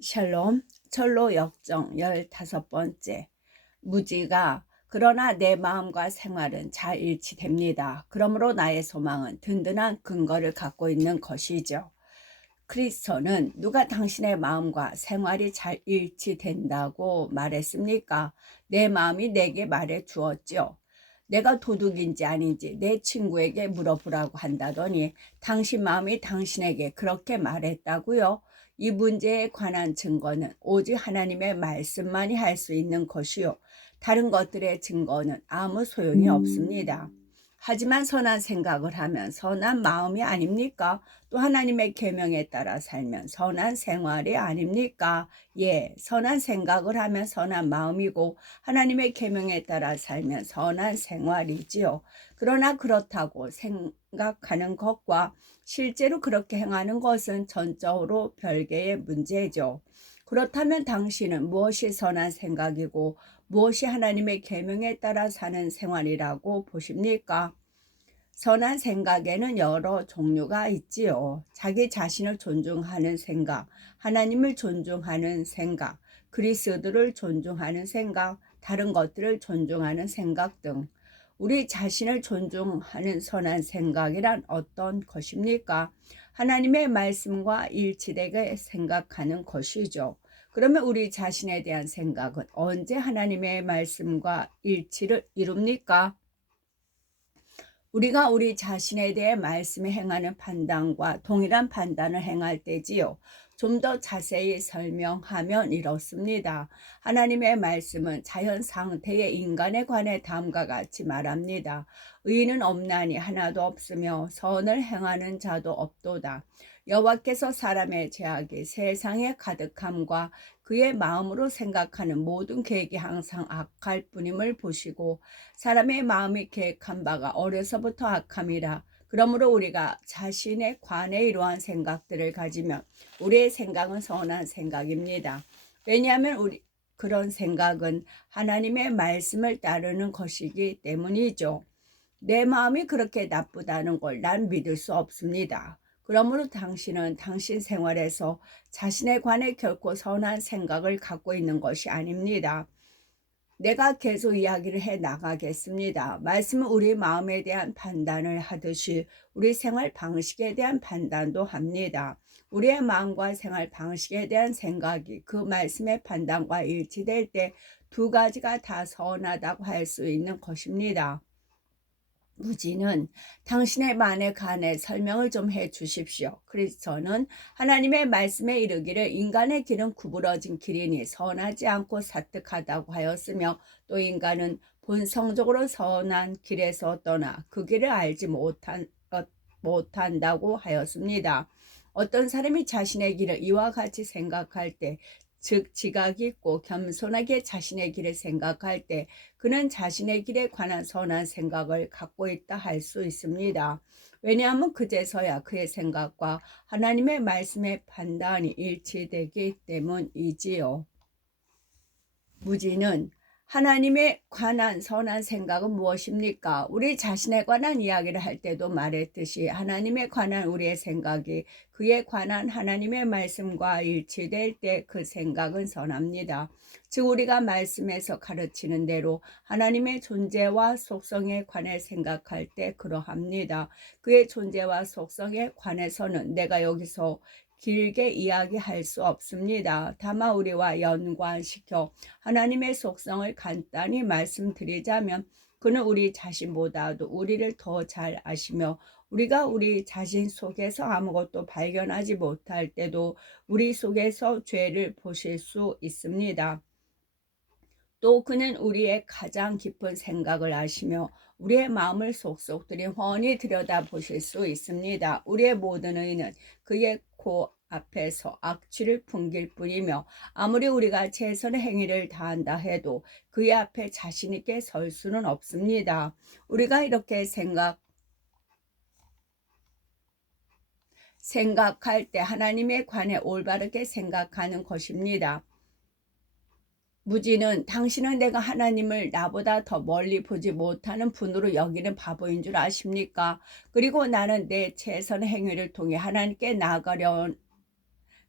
샬롬, 철로 역정 15번째. 무지가 그러나 내 마음과 생활은 잘 일치됩니다. 그러므로 나의 소망은 든든한 근거를 갖고 있는 것이죠. 크리스토는 누가 당신의 마음과 생활이 잘 일치된다고 말했습니까? 내 마음이 내게 말해 주었죠. 내가 도둑인지 아닌지 내 친구에게 물어보라고 한다더니 당신 마음이 당신에게 그렇게 말했다고요? 이 문제에 관한 증거는 오직 하나님의 말씀만이 할 수 있는 것이요. 다른 것들의 증거는 아무 소용이 없습니다. 하지만 선한 생각을 하면 선한 마음이 아닙니까? 또 하나님의 계명에 따라 살면 선한 생활이 아닙니까? 예, 선한 생각을 하면 선한 마음이고 하나님의 계명에 따라 살면 선한 생활이지요. 그러나 그렇다고 생각하는 것과 실제로 그렇게 행하는 것은 전적으로 별개의 문제죠. 그렇다면 당신은 무엇이 선한 생각이고 무엇이 하나님의 계명에 따라 사는 생활이라고 보십니까? 선한 생각에는 여러 종류가 있지요. 자기 자신을 존중하는 생각, 하나님을 존중하는 생각, 그리스도를 존중하는 생각, 다른 것들을 존중하는 생각 등. 우리 자신을 존중하는 선한 생각이란 어떤 것입니까? 하나님의 말씀과 일치되게 생각하는 것이죠. 그러면 우리 자신에 대한 생각은 언제 하나님의 말씀과 일치를 이룹니까? 우리가 우리 자신에 대해 말씀에 행하는 판단과 동일한 판단을 행할 때지요. 좀 더 자세히 설명하면 이렇습니다. 하나님의 말씀은 자연 상태의 인간에 관해 다음과 같이 말합니다. 의인은 없나니 하나도 없으며 선을 행하는 자도 없도다. 여호와께서 사람의 죄악이 세상에 가득함과 그의 마음으로 생각하는 모든 계획이 항상 악할 뿐임을 보시고 사람의 마음이 계획한 바가 어려서부터 악함이라. 그러므로 우리가 자신에 관해 이러한 생각들을 가지면 우리의 생각은 선한 생각입니다. 왜냐하면 그런 생각은 하나님의 말씀을 따르는 것이기 때문이죠. 내 마음이 그렇게 나쁘다는 걸 난 믿을 수 없습니다. 그러므로 당신은 당신 생활에서 자신에 관해 결코 선한 생각을 갖고 있는 것이 아닙니다. 내가 계속 이야기를 해 나가겠습니다. 말씀은 우리 마음에 대한 판단을 하듯이 우리 생활 방식에 대한 판단도 합니다. 우리의 마음과 생활 방식에 대한 생각이 그 말씀의 판단과 일치될 때 두 가지가 다 선하다고 할 수 있는 것입니다. 무지는 당신의 말에 관해 설명을 좀 해 주십시오. 그리스도는 하나님의 말씀에 이르기를 인간의 길은 구부러진 길이니 선하지 않고 사특하다고 하였으며 또 인간은 본성적으로 선한 길에서 떠나 그 길을 알지 못한다고 하였습니다. 어떤 사람이 자신의 길을 이와 같이 생각할 때, 즉 지각이 있고 겸손하게 자신의 길을 생각할 때 그는 자신의 길에 관한 선한 생각을 갖고 있다 할 수 있습니다. 왜냐하면 그제서야 그의 생각과 하나님의 말씀의 판단이 일치되기 때문이지요. 무지는 하나님에 관한 선한 생각은 무엇입니까? 우리 자신에 관한 이야기를 할 때도 말했듯이 하나님에 관한 우리의 생각이 그에 관한 하나님의 말씀과 일치될 때 그 생각은 선합니다. 즉 우리가 말씀에서 가르치는 대로 하나님의 존재와 속성에 관해 생각할 때 그러합니다. 그의 존재와 속성에 관해서는 내가 여기서 길게 이야기할 수 없습니다. 다만 우리와 연관시켜 하나님의 속성을 간단히 말씀드리자면 그는 우리 자신보다도 우리를 더 잘 아시며 우리가 우리 자신 속에서 아무것도 발견하지 못할 때도 우리 속에서 죄를 보실 수 있습니다. 또 그는 우리의 가장 깊은 생각을 아시며 우리의 마음을 속속들이 훤히 들여다보실 수 있습니다. 우리의 모든 의는 그의 코 앞에서 악취를 풍길 뿐이며 아무리 우리가 최선의 행위를 다한다 해도 그의 앞에 자신 있게 설 수는 없습니다. 우리가 이렇게 생각할 때 하나님에 관해 올바르게 생각하는 것입니다. 무지는 당신은 내가 하나님을 나보다 더 멀리 보지 못하는 분으로 여기는 바보인 줄 아십니까? 그리고 나는 내 최선의 행위를 통해 하나님께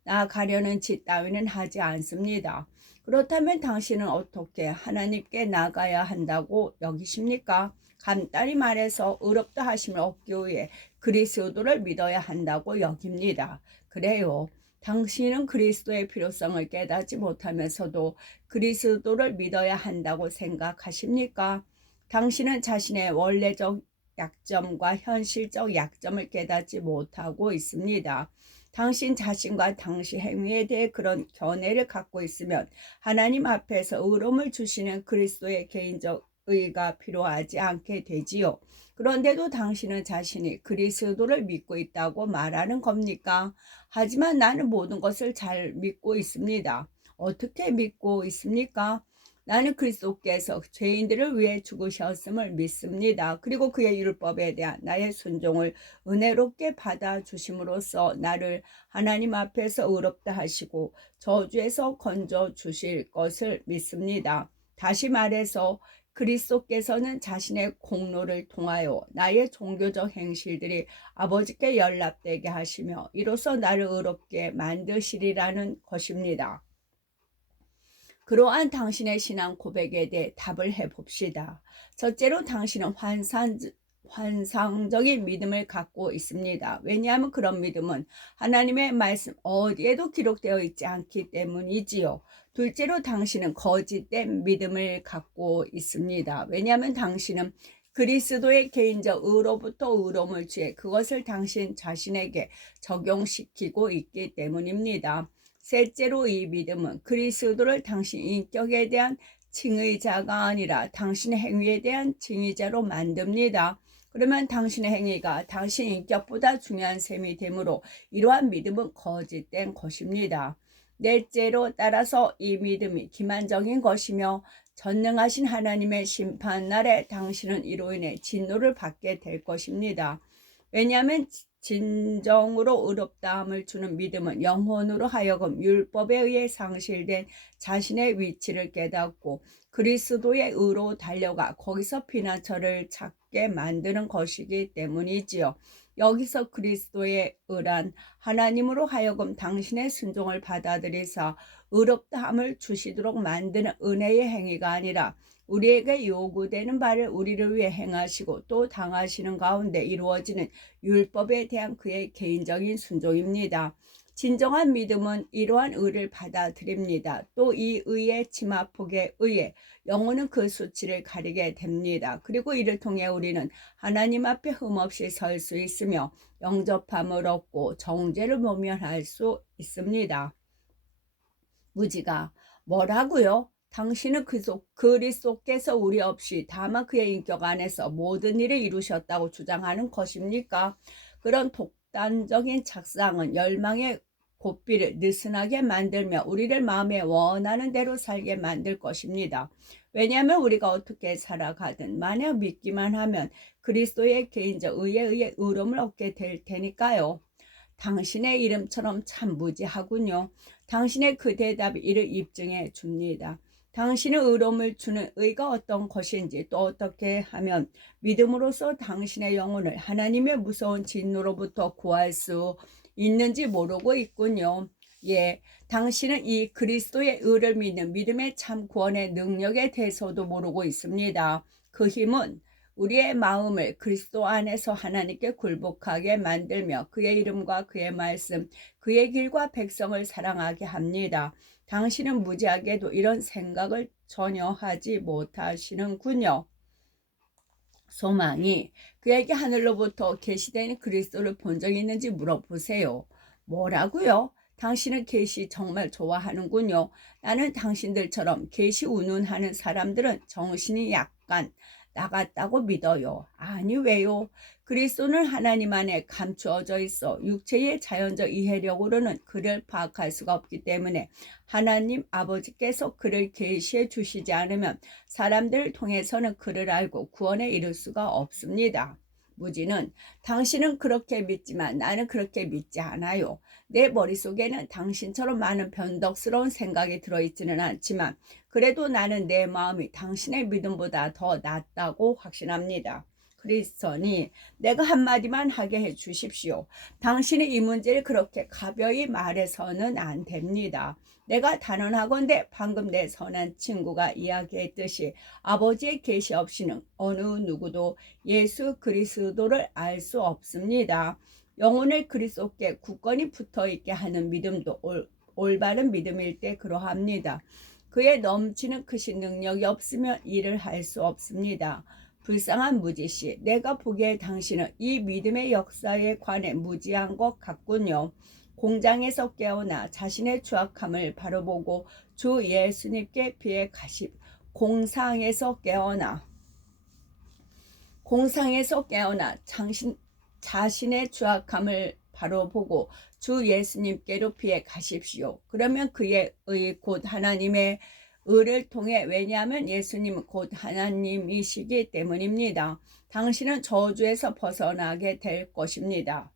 나아가려는 짓 따위는 하지 않습니다. 그렇다면 당신은 어떻게 하나님께 나가야 한다고 여기십니까? 간단히 말해서 의롭다 하심을 얻기 위해 그리스도를 믿어야 한다고 여깁니다. 그래요. 당신은 그리스도의 필요성을 깨닫지 못하면서도 그리스도를 믿어야 한다고 생각하십니까? 당신은 자신의 원래적 약점과 현실적 약점을 깨닫지 못하고 있습니다. 당신 자신과 당신 행위에 대해 그런 견해를 갖고 있으면 하나님 앞에서 의로움을 주시는 그리스도의 개인적 의가 필요하지 않게 되지요. 그런데도 당신은 자신이 그리스도를 믿고 있다고 말하는 겁니까? 하지만 나는 모든 것을 잘 믿고 있습니다. 어떻게 믿고 있습니까? 나는 그리스도께서 죄인들을 위해 죽으셨음을 믿습니다. 그리고 그의 율법에 대한 나의 순종을 은혜롭게 받아주심으로써 나를 하나님 앞에서 의롭다 하시고 저주에서 건져 주실 것을 믿습니다. 다시 말해서 그리스도께서는 자신의 공로를 통하여 나의 종교적 행실들이 아버지께 연락되게 하시며 이로써 나를 의롭게 만드시리라는 것입니다. 그러한 당신의 신앙 고백에 대해 답을 해봅시다. 첫째로 당신은 환상적인 믿음을 갖고 있습니다. 왜냐하면 그런 믿음은 하나님의 말씀 어디에도 기록되어 있지 않기 때문이지요. 둘째로 당신은 거짓된 믿음을 갖고 있습니다. 왜냐하면 당신은 그리스도의 개인적 의로부터 의로움을 취해 그것을 당신 자신에게 적용시키고 있기 때문입니다. 셋째로 이 믿음은 그리스도를 당신 인격에 대한 칭의자가 아니라 당신의 행위에 대한 칭의자로 만듭니다. 그러면 당신의 행위가 당신 인격보다 중요한 셈이 되므로 이러한 믿음은 거짓된 것입니다. 넷째로 따라서 이 믿음이 기만적인 것이며 전능하신 하나님의 심판날에 당신은 이로 인해 진노를 받게 될 것입니다. 왜냐하면 진정으로 의롭다함을 주는 믿음은 영혼으로 하여금 율법에 의해 상실된 자신의 위치를 깨닫고 그리스도의 의로 달려가 거기서 피난처를 찾게 만드는 것이기 때문이지요. 여기서 그리스도의 의란 하나님으로 하여금 당신의 순종을 받아들이사 의롭다함을 주시도록 만드는 은혜의 행위가 아니라 우리에게 요구되는 바를 우리를 위해 행하시고 또 당하시는 가운데 이루어지는 율법에 대한 그의 개인적인 순종입니다. 진정한 믿음은 이러한 의를 받아들입니다. 또 이 의의 치마폭에 의해 영혼은 그 수치를 가리게 됩니다. 그리고 이를 통해 우리는 하나님 앞에 흠없이 설 수 있으며 영접함을 얻고 정죄를 모면할 수 있습니다. 무지가 뭐라고요? 당신은 그리스도께서 우리 없이 다만 그의 인격 안에서 모든 일을 이루셨다고 주장하는 것입니까? 그런 독단적인 착상은 열망의 고삐를 느슨하게 만들며 우리를 마음에 원하는 대로 살게 만들 것입니다. 왜냐하면 우리가 어떻게 살아가든 만약 믿기만 하면 그리스도의 개인적 의에 의해 의로움을 얻게 될 테니까요. 당신의 이름처럼 참 무지하군요. 당신의 그 대답이 이를 입증해 줍니다. 당신의 의로움을 주는 의가 어떤 것인지 또 어떻게 하면 믿음으로써 당신의 영혼을 하나님의 무서운 진노로부터 구할 수 있는지 모르고 있군요. 예, 당신은 이 그리스도의 의를 믿는 믿음의 참 구원의 능력에 대해서도 모르고 있습니다. 그 힘은 우리의 마음을 그리스도 안에서 하나님께 굴복하게 만들며 그의 이름과 그의 말씀, 그의 길과 백성을 사랑하게 합니다. 당신은 무지하게도 이런 생각을 전혀 하지 못하시는군요. 소망이 그에게 하늘로부터 계시된 그리스도를 본 적이 있는지 물어보세요. 뭐라고요? 당신은 계시 정말 좋아하는군요. 나는 당신들처럼 계시 운운하는 사람들은 정신이 약간 나갔다고 믿어요. 아니 왜요? 그리스도는 하나님 안에 감추어져 있어 육체의 자연적 이해력으로는 그를 파악할 수가 없기 때문에 하나님 아버지께서 그를 계시해 주시지 않으면 사람들을 통해서는 그를 알고 구원에 이를 수가 없습니다. 무지는 당신은 그렇게 믿지만 나는 그렇게 믿지 않아요. 내 머릿속에는 당신처럼 많은 변덕스러운 생각이 들어있지는 않지만 그래도 나는 내 마음이 당신의 믿음보다 더 낫다고 확신합니다. 크리스천이 내가 한마디만 하게 해 주십시오. 당신이 이 문제를 그렇게 가벼이 말해서는 안 됩니다. 내가 단언하건대 방금 내 선한 친구가 이야기했듯이 아버지의 계시 없이는 어느 누구도 예수 그리스도를 알 수 없습니다. 영혼을 그리스도께 굳건히 붙어있게 하는 믿음도 올바른 믿음일 때 그러합니다. 그의 넘치는 크신 능력이 없으면 일을 할 수 없습니다. 불쌍한 무지씨, 내가 보기에 당신은 이 믿음의 역사에 관해 무지한 것 같군요. 공장에서 깨어나 자신의 추악함을 바로 보고 주 예수님께 비해 가시 공상에서 깨어나 자신의 추악함을 바로 보고 주 예수님께로 피해 가십시오. 그러면 그의 의 곧 하나님의 의를 통해, 왜냐하면 예수님은 곧 하나님이시기 때문입니다. 당신은 저주에서 벗어나게 될 것입니다.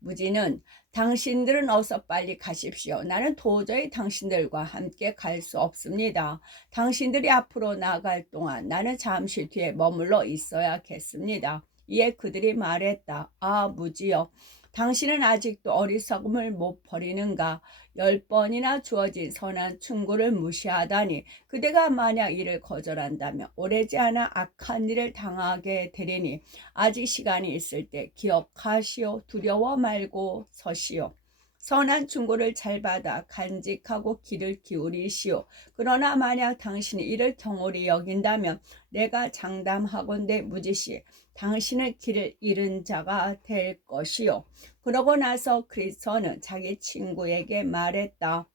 무지는 당신들은 어서 빨리 가십시오. 나는 도저히 당신들과 함께 갈 수 없습니다. 당신들이 앞으로 나아갈 동안 나는 잠시 뒤에 머물러 있어야겠습니다. 이에 그들이 말했다. 아, 무지여, 당신은 아직도 어리석음을 못 버리는가? 10번이나 주어진 선한 충고를 무시하다니. 그대가 만약 이를 거절한다면 오래지 않아 악한 일을 당하게 되리니 아직 시간이 있을 때 기억하시오. 두려워 말고 서시오. 선한 충고를 잘 받아 간직하고 귀를 기울이시오. 그러나 만약 당신이 이를 경홀히 여긴다면 내가 장담하건대 무지시 당신은 길을 잃은 자가 될 것이요. 그러고 나서 크리스천은 자기 친구에게 말했다.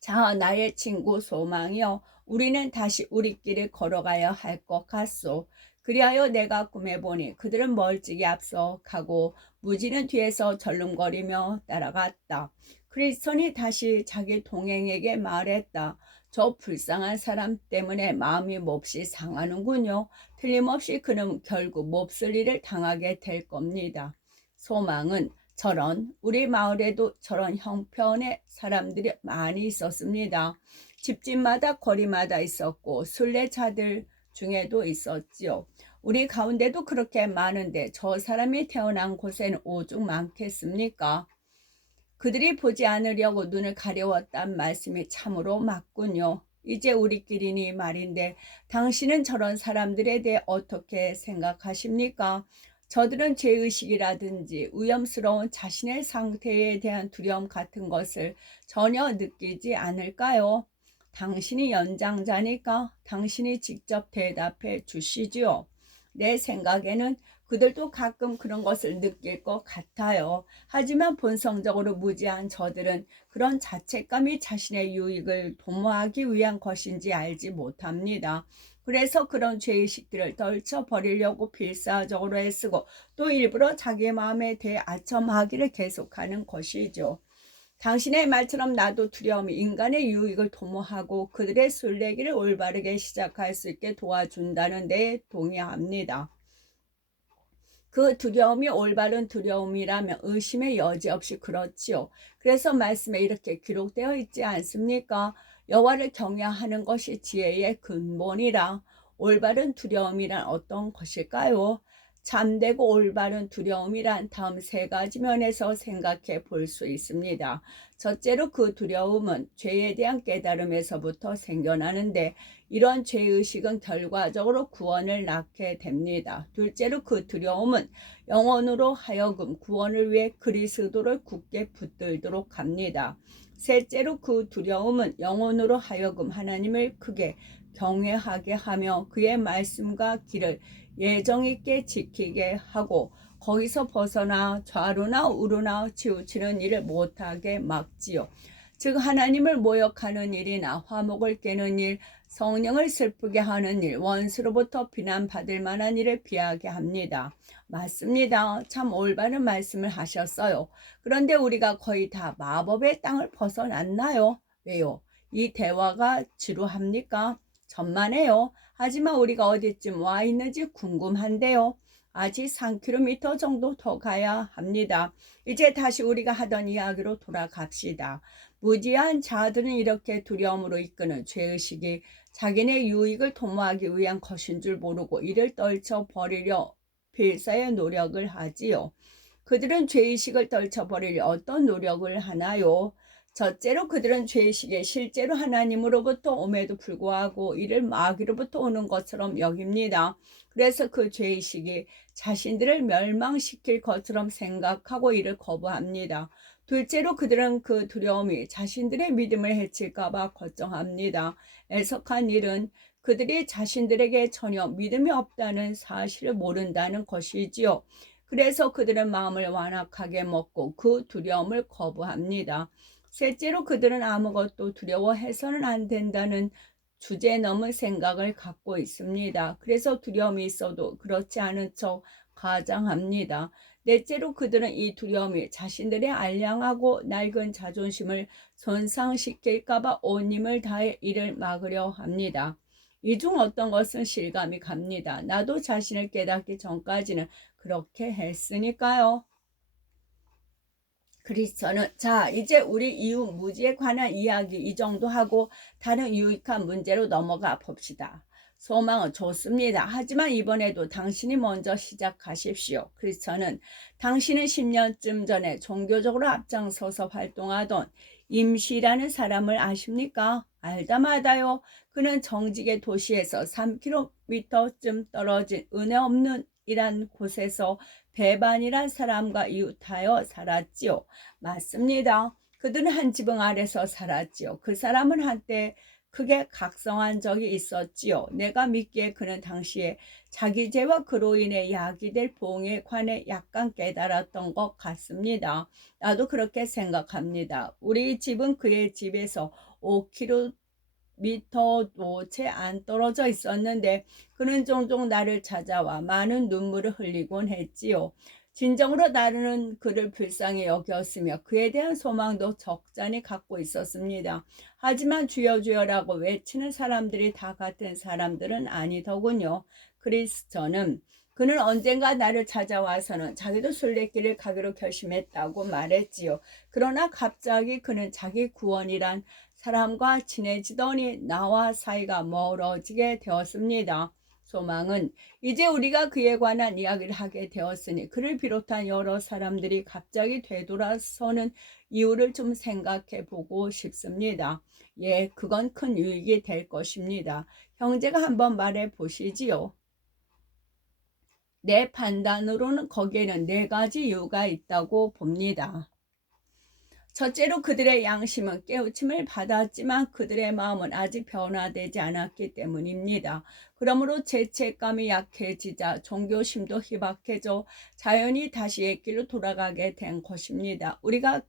자, 나의 친구 소망이여, 우리는 다시 우리끼리 걸어가야 할 것 같소. 그리하여 내가 꿈에 보니 그들은 멀찍이 앞서 가고 무지는 뒤에서 절름거리며 따라갔다. 크리스천이 다시 자기 동행에게 말했다. 저 불쌍한 사람 때문에 마음이 몹시 상하는군요. 틀림없이 그는 결국 몹쓸 일을 당하게 될 겁니다. 소망은 우리 마을에도 저런 형편의 사람들이 많이 있었습니다. 집집마다 거리마다 있었고 순례자들 중에도 있었지요. 우리 가운데도 그렇게 많은데 저 사람이 태어난 곳에는 오죽 많겠습니까? 그들이 보지 않으려고 눈을 가려웠단 말씀이 참으로 맞군요. 이제 우리끼리니 말인데 당신은 저런 사람들에 대해 어떻게 생각하십니까? 저들은 죄의식이라든지 위험스러운 자신의 상태에 대한 두려움 같은 것을 전혀 느끼지 않을까요? 당신이 연장자니까 당신이 직접 대답해 주시지요. 내 생각에는 그들도 가끔 그런 것을 느낄 것 같아요. 하지만 본성적으로 무지한 저들은 그런 자책감이 자신의 유익을 도모하기 위한 것인지 알지 못합니다. 그래서 그런 죄의식들을 떨쳐버리려고 필사적으로 애쓰고 또 일부러 자기 마음에 대해 아첨하기를 계속하는 것이죠. 당신의 말처럼 나도 두려움이 인간의 유익을 도모하고 그들의 순례기를 올바르게 시작할 수 있게 도와준다는 데 동의합니다. 그 두려움이 올바른 두려움이라면 의심의 여지 없이 그렇지요. 그래서 말씀에 이렇게 기록되어 있지 않습니까? 여호와를 경외하는 것이 지혜의 근본이라. 올바른 두려움이란 어떤 것일까요? 참되고 올바른 두려움이란 다음 세 가지 면에서 생각해 볼 수 있습니다. 첫째로 그 두려움은 죄에 대한 깨달음에서부터 생겨나는데 이런 죄의식은 결과적으로 구원을 낳게 됩니다. 둘째로 그 두려움은 영혼으로 하여금 구원을 위해 그리스도를 굳게 붙들도록 합니다. 셋째로 그 두려움은 영혼으로 하여금 하나님을 크게 경외하게 하며 그의 말씀과 길을 예정 있게 지키게 하고 거기서 벗어나 좌로나 우로나 치우치는 일을 못하게 막지요. 즉 하나님을 모욕하는 일이나 화목을 깨는 일, 성령을 슬프게 하는 일, 원수로부터 비난받을 만한 일을 피하게 합니다. 맞습니다. 참 올바른 말씀을 하셨어요. 그런데 우리가 거의 다 마법의 땅을 벗어났나요? 왜요? 이 대화가 지루합니까? 천만에요. 하지만 우리가 어디쯤 와 있는지 궁금한데요. 아직 3km 정도 더 가야 합니다. 이제 다시 우리가 하던 이야기로 돌아갑시다. 무지한 자들은 이렇게 두려움으로 이끄는 죄의식이 자기네 유익을 도모하기 위한 것인 줄 모르고 이를 떨쳐버리려 필사의 노력을 하지요. 그들은 죄의식을 떨쳐버리려 어떤 노력을 하나요? 첫째로 그들은 죄의식이 실제로 하나님으로부터 옴에도 불구하고 이를 마귀로부터 오는 것처럼 여깁니다. 그래서 그 죄의식이 자신들을 멸망시킬 것처럼 생각하고 이를 거부합니다. 둘째로 그들은 그 두려움이 자신들의 믿음을 해칠까봐 걱정합니다. 애석한 일은 그들이 자신들에게 전혀 믿음이 없다는 사실을 모른다는 것이지요. 그래서 그들은 마음을 완악하게 먹고 그 두려움을 거부합니다. 셋째로 그들은 아무것도 두려워해서는 안 된다는 주제 넘은 생각을 갖고 있습니다. 그래서 두려움이 있어도 그렇지 않은 척 가장합니다. 넷째로 그들은 이 두려움이 자신들의 알량하고 낡은 자존심을 손상시킬까봐 온 힘을 다해 이를 막으려 합니다. 이 중 어떤 것은 실감이 갑니다. 나도 자신을 깨닫기 전까지는 그렇게 했으니까요. 그리스도는 자 이제 우리 이웃 무지에 관한 이야기 이 정도 하고 다른 유익한 문제로 넘어가 봅시다. 소망은 좋습니다. 하지만 이번에도 당신이 먼저 시작하십시오. 그리스도는 당신은 10년쯤 전에 종교적으로 앞장서서 활동하던 임시라는 사람을 아십니까? 알다마다요. 그는 정직의 도시에서 3km쯤 떨어진 은혜 없는 이란 곳에서 배반이란 사람과 이웃하여 살았지요. 맞습니다. 그들은 한 지붕 아래서 살았지요. 그 사람은 한때 크게 각성한 적이 있었지요. 내가 믿기에 그는 당시에 자기 죄와 그로 인해 야기될 보응에 관해 약간 깨달았던 것 같습니다. 나도 그렇게 생각합니다. 우리 집은 그의 집에서 5km도 채 안 떨어져 있었는데 그는 종종 나를 찾아와 많은 눈물을 흘리곤 했지요. 진정으로 나는 그를 불쌍히 여겼으며 그에 대한 소망도 적잖이 갖고 있었습니다. 하지만 주여 주여라고 외치는 사람들이 다 같은 사람들은 아니더군요. 그리스도는 그는 언젠가 나를 찾아와서는 자기도 순례길을 가기로 결심했다고 말했지요. 그러나 갑자기 그는 자기 구원이란 사람과 친해지더니 나와 사이가 멀어지게 되었습니다. 소망은 이제 우리가 그에 관한 이야기를 하게 되었으니 그를 비롯한 여러 사람들이 갑자기 되돌아서는 이유를 좀 생각해 보고 싶습니다. 예, 그건 큰 유익이 될 것입니다. 형제가 한번 말해 보시지요. 내 판단으로는 거기에는 4가지 이유가 있다고 봅니다. 첫째로 그들의 양심은 깨우침을 받았지만 그들의 마음은 아직 변화되지 않았기 때문입니다. 그러므로 죄책감이 약해지자 종교심도 희박해져 자연히 다시 옛길로 돌아가게 된 것입니다. 우리가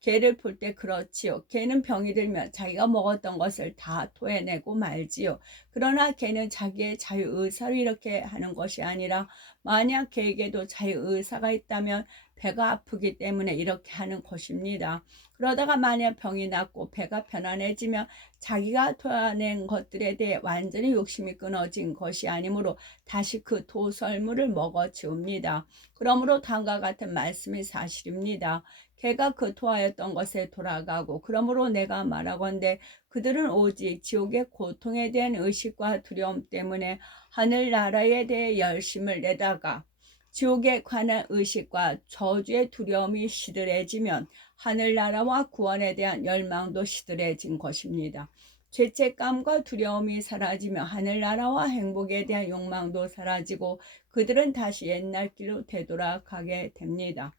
개를 볼 때 그렇지요. 개는 병이 들면 자기가 먹었던 것을 다 토해내고 말지요. 그러나 개는 자기의 자유의사로 이렇게 하는 것이 아니라 만약 개에게도 자유의사가 있다면 배가 아프기 때문에 이렇게 하는 것입니다. 그러다가 만약 병이 낫고 배가 편안해지면 자기가 토해낸 것들에 대해 완전히 욕심이 끊어진 것이 아니므로 다시 그 토설물을 먹어치웁니다. 그러므로 다음과 같은 말씀이 사실입니다. 개가 그 토하였던 것에 돌아가고 그러므로 내가 말하건대 그들은 오직 지옥의 고통에 대한 의식과 두려움 때문에 하늘나라에 대해 열심을 내다가 지옥에 관한 의식과 저주의 두려움이 시들해지면 하늘나라와 구원에 대한 열망도 시들해진 것입니다. 죄책감과 두려움이 사라지며 하늘나라와 행복에 대한 욕망도 사라지고 그들은 다시 옛날 길로 되돌아가게 됩니다.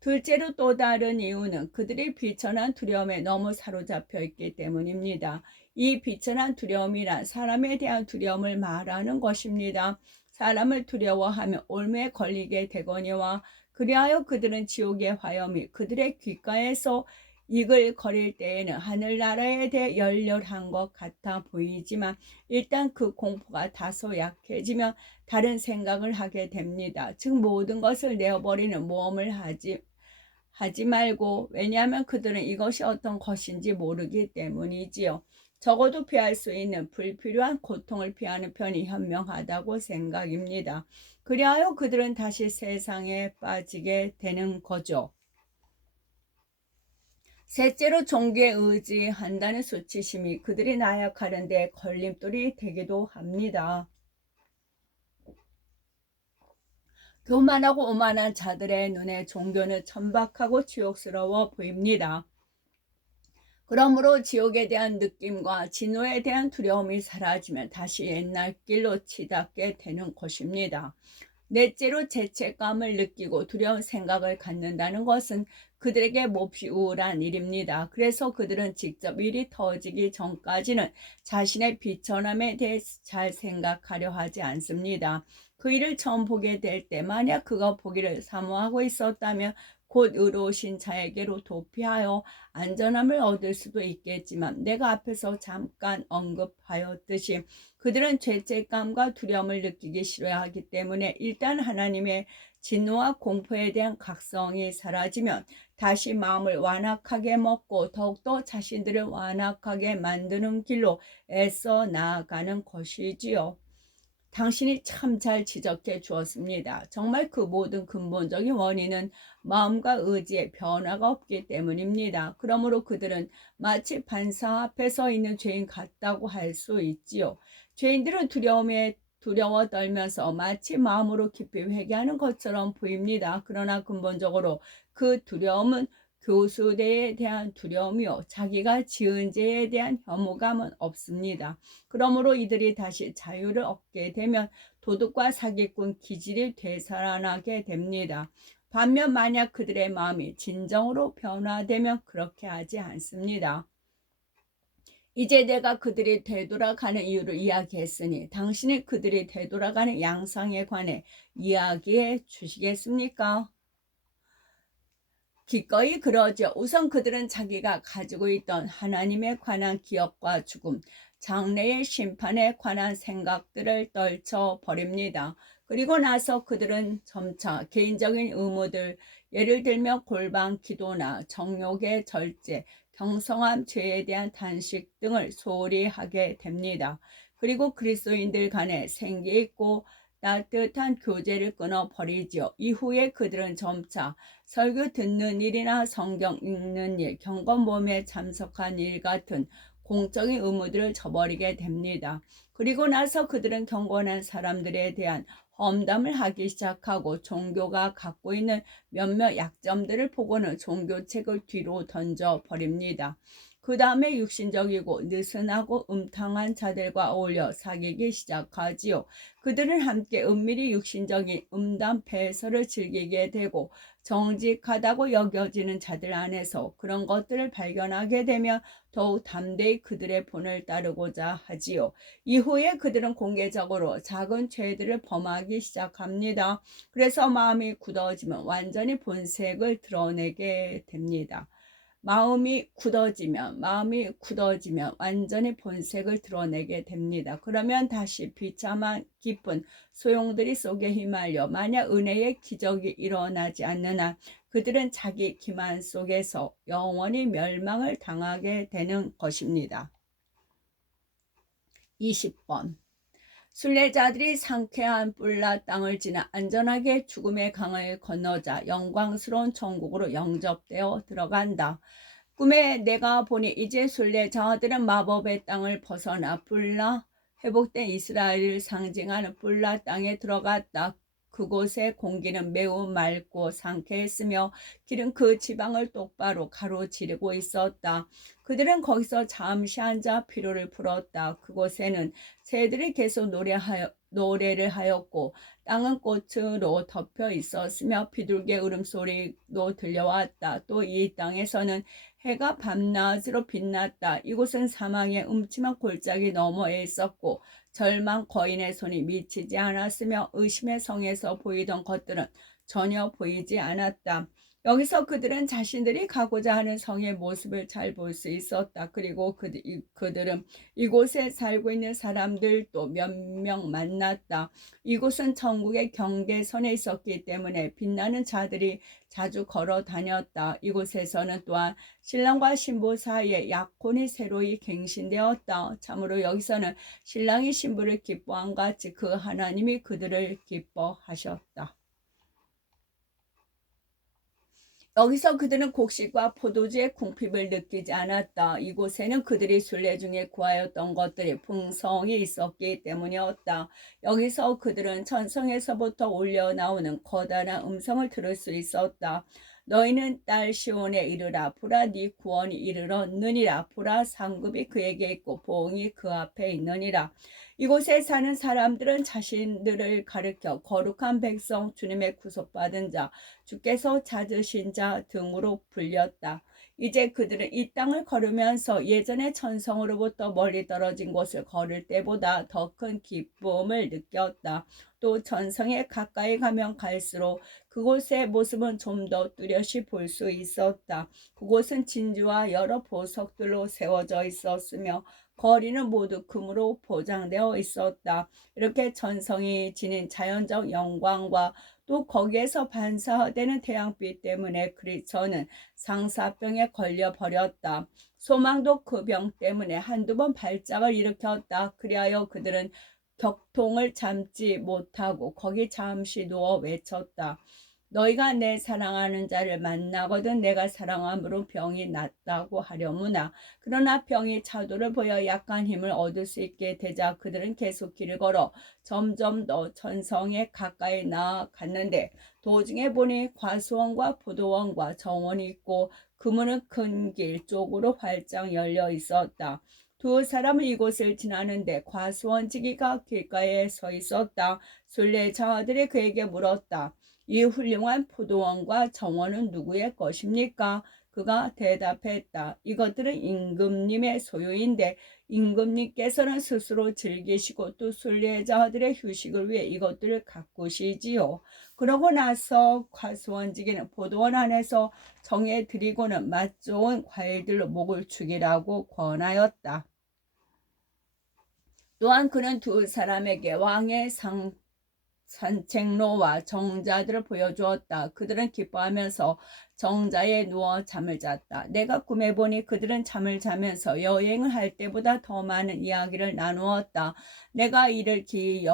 둘째로 또 다른 이유는 그들이 비천한 두려움에 너무 사로잡혀 있기 때문입니다. 이 비천한 두려움이란 사람에 대한 두려움을 말하는 것입니다. 사람을 두려워하면 올무에 걸리게 되거니와 그리하여 그들은 지옥의 화염이 그들의 귓가에서 이글거릴 때에는 하늘나라에 대해 열렬한 것 같아 보이지만 일단 그 공포가 다소 약해지면 다른 생각을 하게 됩니다. 즉 모든 것을 내어버리는 모험을 하지 말고 왜냐하면 그들은 이것이 어떤 것인지 모르기 때문이지요. 적어도 피할 수 있는 불필요한 고통을 피하는 편이 현명하다고 생각입니다. 그리하여 그들은 다시 세상에 빠지게 되는 거죠. 셋째로 종교에 의지한다는 수치심이 그들이 나약하는 데 걸림돌이 되기도 합니다. 교만하고 오만한 자들의 눈에 종교는 천박하고 지옥스러워 보입니다. 그러므로 지옥에 대한 느낌과 진노에 대한 두려움이 사라지면 다시 옛날 길로 치닫게 되는 것입니다. 넷째로 죄책감을 느끼고 두려운 생각을 갖는다는 것은 그들에게 몹시 우울한 일입니다. 그래서 그들은 직접 일이 터지기 전까지는 자신의 비천함에 대해 잘 생각하려 하지 않습니다. 그 일을 처음 보게 될 때 만약 그가 보기를 사모하고 있었다면 곧 의로우신 자에게로 도피하여 안전함을 얻을 수도 있겠지만 내가 앞에서 잠깐 언급하였듯이 그들은 죄책감과 두려움을 느끼기 싫어하기 때문에 일단 하나님의 진노와 공포에 대한 각성이 사라지면 다시 마음을 완악하게 먹고 더욱더 자신들을 완악하게 만드는 길로 애써 나아가는 것이지요. 당신이 참 잘 지적해 주었습니다. 정말 그 모든 근본적인 원인은 마음과 의지의 변화가 없기 때문입니다. 그러므로 그들은 마치 판사 앞에 서 있는 죄인 같다고 할 수 있지요. 죄인들은 두려워 떨면서 마치 마음으로 깊이 회개하는 것처럼 보입니다. 그러나 근본적으로 그 두려움은 교수대에 대한 두려움이요. 자기가 지은 죄에 대한 혐오감은 없습니다. 그러므로 이들이 다시 자유를 얻게 되면 도둑과 사기꾼 기질이 되살아나게 됩니다. 반면 만약 그들의 마음이 진정으로 변화되면 그렇게 하지 않습니다. 이제 내가 그들이 되돌아가는 이유를 이야기했으니 당신이 그들이 되돌아가는 양상에 관해 이야기해 주시겠습니까? 기꺼이 그러죠. 우선 그들은 자기가 가지고 있던 하나님에 관한 기억과 죽음, 장래의 심판에 관한 생각들을 떨쳐버립니다. 그리고 나서 그들은 점차 개인적인 의무들, 예를 들면 골방 기도나 정욕의 절제, 경성함 죄에 대한 단식 등을 소홀히 하게 됩니다. 그리고 그리스도인들 간에 생기 있고 따뜻한 교제를 끊어버리지요. 이후에 그들은 점차 설교 듣는 일이나 성경 읽는 일, 경건 모임에 참석한 일 같은 공적인 의무들을 저버리게 됩니다. 그리고 나서 그들은 경건한 사람들에 대한 험담을 하기 시작하고 종교가 갖고 있는 몇몇 약점들을 보고는 종교책을 뒤로 던져버립니다. 그 다음에 육신적이고 느슨하고 음탕한 자들과 어울려 사귀기 시작하지요. 그들은 함께 은밀히 육신적인 음담 패설을 즐기게 되고 정직하다고 여겨지는 자들 안에서 그런 것들을 발견하게 되면 더욱 담대히 그들의 본을 따르고자 하지요. 이후에 그들은 공개적으로 작은 죄들을 범하기 시작합니다. 그래서 마음이 굳어지면 완전히 본색을 드러내게 됩니다. 마음이 굳어지면 완전히 본색을 드러내게 됩니다. 그러면 다시 비참한 깊은 소용돌이 속에 휘말려 만약 은혜의 기적이 일어나지 않는 한 그들은 자기 기만 속에서 영원히 멸망을 당하게 되는 것입니다. 20번 순례자들이 상쾌한 뿔라 땅을 지나 안전하게 죽음의 강을 건너자 영광스러운 천국으로 영접되어 들어간다. 꿈에 내가 보니 이제 순례자들은 마법의 땅을 벗어나 뿔라 회복된 이스라엘을 상징하는 뿔라 땅에 들어갔다. 그곳의 공기는 매우 맑고 상쾌했으며 길은 그 지방을 똑바로 가로지르고 있었다. 그들은 거기서 잠시 앉아 피로를 풀었다. 그곳에는 새들이 계속 노래를 하였고 땅은 꽃으로 덮여 있었으며 비둘기의 울음소리도 들려왔다. 또 이 땅에서는 해가 밤낮으로 빛났다. 이곳은 사망의 음침한 골짜기 너머에 있었고 절망 거인의 손이 미치지 않았으며 의심의 성에서 보이던 것들은 전혀 보이지 않았다. 여기서 그들은 자신들이 가고자 하는 성의 모습을 잘 볼 수 있었다. 그리고 그들은 이곳에 살고 있는 사람들도 몇 명 만났다. 이곳은 천국의 경계선에 있었기 때문에 빛나는 자들이 자주 걸어 다녔다. 이곳에서는 또한 신랑과 신부 사이에 약혼이 새로이 갱신되었다. 참으로 여기서는 신랑이 신부를 기뻐한 같이 그 하나님이 그들을 기뻐하셨다. 여기서 그들은 곡식과 포도주의 궁핍을 느끼지 않았다. 이곳에는 그들이 순례 중에 구하였던 것들이 풍성히 있었기 때문이었다. 여기서 그들은 천성에서부터 울려 나오는 커다란 음성을 들을 수 있었다. 너희는 딸 시온에 이르라. 보라, 네 구원이 이르렀느니라. 보라, 상급이 그에게 있고 보응이 그 앞에 있느니라. 이곳에 사는 사람들은 자신들을 가리켜 거룩한 백성, 주님의 구속받은 자, 주께서 찾으신 자 등으로 불렸다. 이제 그들은 이 땅을 걸으면서 예전의 천성으로부터 멀리 떨어진 곳을 걸을 때보다 더 큰 기쁨을 느꼈다. 또 천성에 가까이 가면 갈수록 그곳의 모습은 좀 더 뚜렷이 볼 수 있었다. 그곳은 진주와 여러 보석들로 세워져 있었으며 거리는 모두 금으로 포장되어 있었다. 이렇게 천성이 지닌 자연적 영광과 또 거기에서 반사되는 태양빛 때문에 그리스도는 상사병에 걸려 버렸다. 소망도 그 병 때문에 한두 번 발작을 일으켰다. 그리하여 그들은 격통을 참지 못하고 거기 잠시 누워 외쳤다. 너희가 내 사랑하는 자를 만나거든 내가 사랑함으로 병이 낫다고 하려무나. 그러나 병이 차도를 보여 약간 힘을 얻을 수 있게 되자 그들은 계속 길을 걸어 점점 더 천성에 가까이 나아갔는데 도중에 보니 과수원과 포도원과 정원이 있고 그 문은 큰 길 쪽으로 활짝 열려 있었다. 두 사람은 이곳을 지나는데 과수원지기가 길가에 서 있었다. 순례자들이 그에게 물었다. 이 훌륭한 포도원과 정원은 누구의 것입니까? 그가 대답했다. 이것들은 임금님의 소유인데 임금님께서는 스스로 즐기시고 또 순례자들의 휴식을 위해 이것들을 가꾸시지요. 그러고 나서 과수원지기는 포도원 안에서 정에 들이고는 맛 좋은 과일들로 목을 축이라고 권하였다. 또한 그는 두 사람에게 왕의 산책로와 정자들을 보여주었다. 그들은 기뻐하면서 정자에 누워 잠을 잤다. 내가 꿈에 보니 그들은 잠을 자면서 여행을 할 때보다 더 많은 이야기를 나누었다. 내가 이를 기이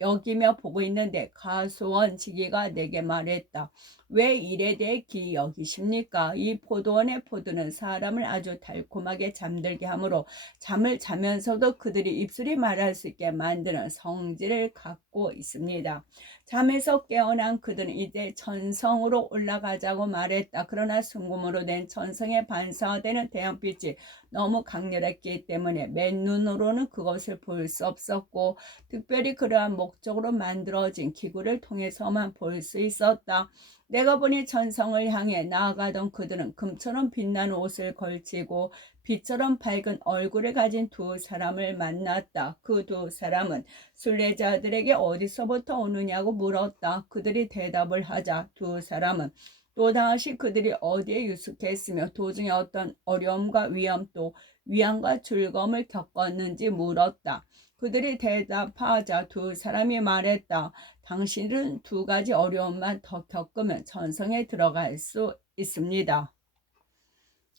여기며 보고 있는데 가수원 지기가 내게 말했다. 왜 일에 대해 기이 여기십니까? 이 포도원의 포도는 사람을 아주 달콤하게 잠들게 하므로 잠을 자면서도 그들이 입술이 말할 수 있게 만드는 성질을 갖고 있습니다. 잠에서 깨어난 그들은 이제 천성으로 올라가자고 말했다. 그러나 순금으로 된 천성에 반사되는 태양빛이 너무 강렬했기 때문에 맨눈으로는 그것을 볼 수 없었고 특별히 그러한 목적으로 만들어진 기구를 통해서만 볼 수 있었다. 내가 보니 천성을 향해 나아가던 그들은 금처럼 빛나는 옷을 걸치고 빛처럼 밝은 얼굴을 가진 두 사람을 만났다. 그 두 사람은 순례자들에게 어디서부터 오느냐고 물었다. 그들이 대답을 하자 두 사람은 또다시 그들이 어디에 유숙했으며 도중에 어떤 어려움과 위험 또 위안과 즐거움을 겪었는지 물었다. 그들이 대답하자 두 사람이 말했다. 당신은 두 가지 어려움만 더 겪으면 천성에 들어갈 수 있습니다.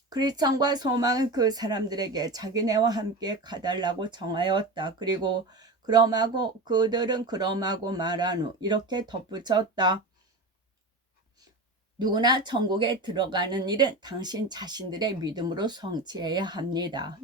크리스천과 소망은 그 사람들에게 자기네와 함께 가달라고 정하였다. 그리고 그들은 그럼하고 말한 후 이렇게 덧붙였다. 누구나 천국에 들어가는 일은 당신 자신들의 믿음으로 성취해야 합니다.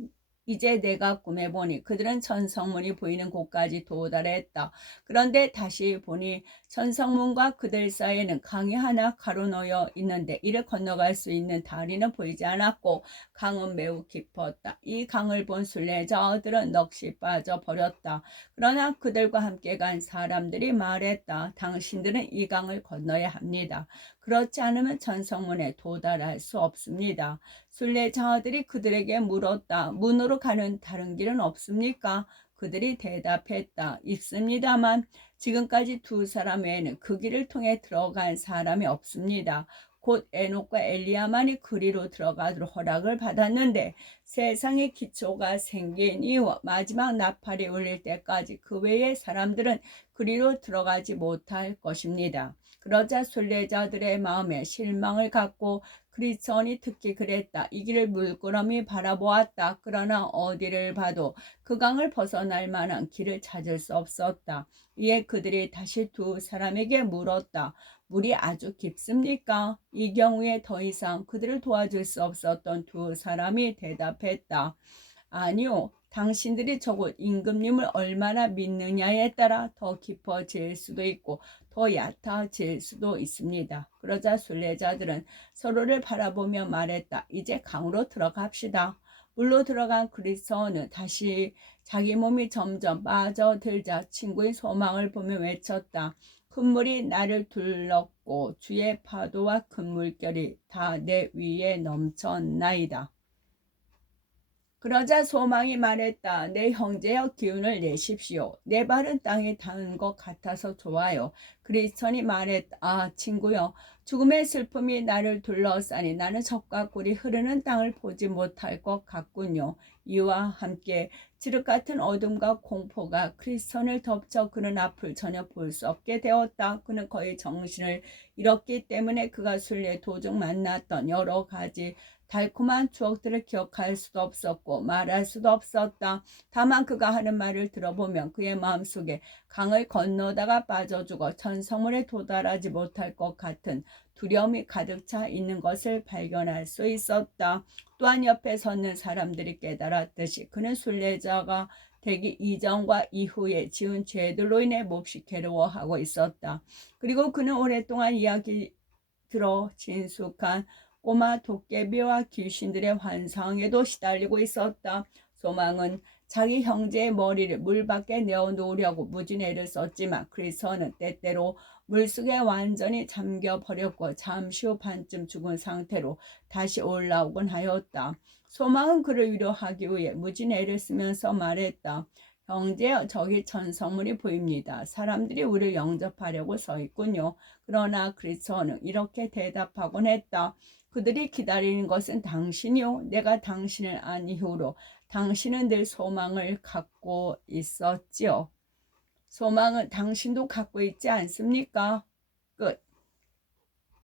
이제 내가 꿈에 보니 그들은 천성문이 보이는 곳까지 도달했다. 그런데 다시 보니 천성문과 그들 사이에는 강이 하나 가로놓여 있는데 이를 건너갈 수 있는 다리는 보이지 않았고 강은 매우 깊었다. 이 강을 본 순례자들은 넋이 빠져버렸다. 그러나 그들과 함께 간 사람들이 말했다. 당신들은 이 강을 건너야 합니다. 그렇지 않으면 천성문에 도달할 수 없습니다. 순례자들이 그들에게 물었다. 문으로 가는 다른 길은 없습니까? 그들이 대답했다. 있습니다만 지금까지 두 사람 외에는 그 길을 통해 들어간 사람이 없습니다. 곧 에녹과 엘리야만이 그리로 들어가도록 허락을 받았는데 세상의 기초가 생긴 이후 마지막 나팔이 울릴 때까지 그 외의 사람들은 그리로 들어가지 못할 것입니다. 그러자 순례자들의 마음에 실망을 갖고 크리스천이 특히 그랬다. 이 길을 물끄러미 바라보았다. 그러나 어디를 봐도 그 강을 벗어날 만한 길을 찾을 수 없었다. 이에 그들이 다시 두 사람에게 물었다. 물이 아주 깊습니까? 이 경우에 더 이상 그들을 도와줄 수 없었던 두 사람이 대답했다. 아니요. 당신들이 적어도 임금님을 얼마나 믿느냐에 따라 더 깊어질 수도 있고 더 얕아질 수도 있습니다. 그러자 순례자들은 서로를 바라보며 말했다. 이제 강으로 들어갑시다. 물로 들어간 크리스천은 다시 자기 몸이 점점 빠져들자 친구의 소망을 보며 외쳤다. 큰 물이 나를 둘렀고 주의 파도와 큰 물결이 다 내 위에 넘쳤나이다. 그러자 소망이 말했다. 내 형제여 기운을 내십시오. 내 발은 땅에 닿은 것 같아서 좋아요. 크리스천이 말했다. 아 친구여 죽음의 슬픔이 나를 둘러싸니 나는 적과 꿀이 흐르는 땅을 보지 못할 것 같군요. 이와 함께 칠흑 같은 어둠과 공포가 크리스천을 덮쳐 그는 앞을 전혀 볼 수 없게 되었다. 그는 거의 정신을 잃었기 때문에 그가 순례 도중 만났던 여러 가지 달콤한 추억들을 기억할 수도 없었고 말할 수도 없었다. 다만 그가 하는 말을 들어보면 그의 마음속에 강을 건너다가 빠져 죽어 천성물에 도달하지 못할 것 같은 두려움이 가득 차 있는 것을 발견할 수 있었다. 또한 옆에 섰는 사람들이 깨달았듯이 그는 순례자가 되기 이전과 이후에 지은 죄들로 인해 몹시 괴로워하고 있었다. 그리고 그는 오랫동안 이야기 들어 진숙한 꼬마 도깨비와 귀신들의 환상에도 시달리고 있었다. 소망은 자기 형제의 머리를 물 밖에 내어놓으려고 무진 애를 썼지만 크리스천은 때때로 물속에 완전히 잠겨버렸고 잠시 후 반쯤 죽은 상태로 다시 올라오곤 하였다. 소망은 그를 위로하기 위해 무진 애를 쓰면서 말했다. 형제여 저기 천성물이 보입니다. 사람들이 우리를 영접하려고 서 있군요. 그러나 크리스천은 이렇게 대답하곤 했다. 그들이 기다리는 것은 당신이요. 내가 당신을 안 이후로 당신은 늘 소망을 갖고 있었지요. 소망은 당신도 갖고 있지 않습니까? 끝.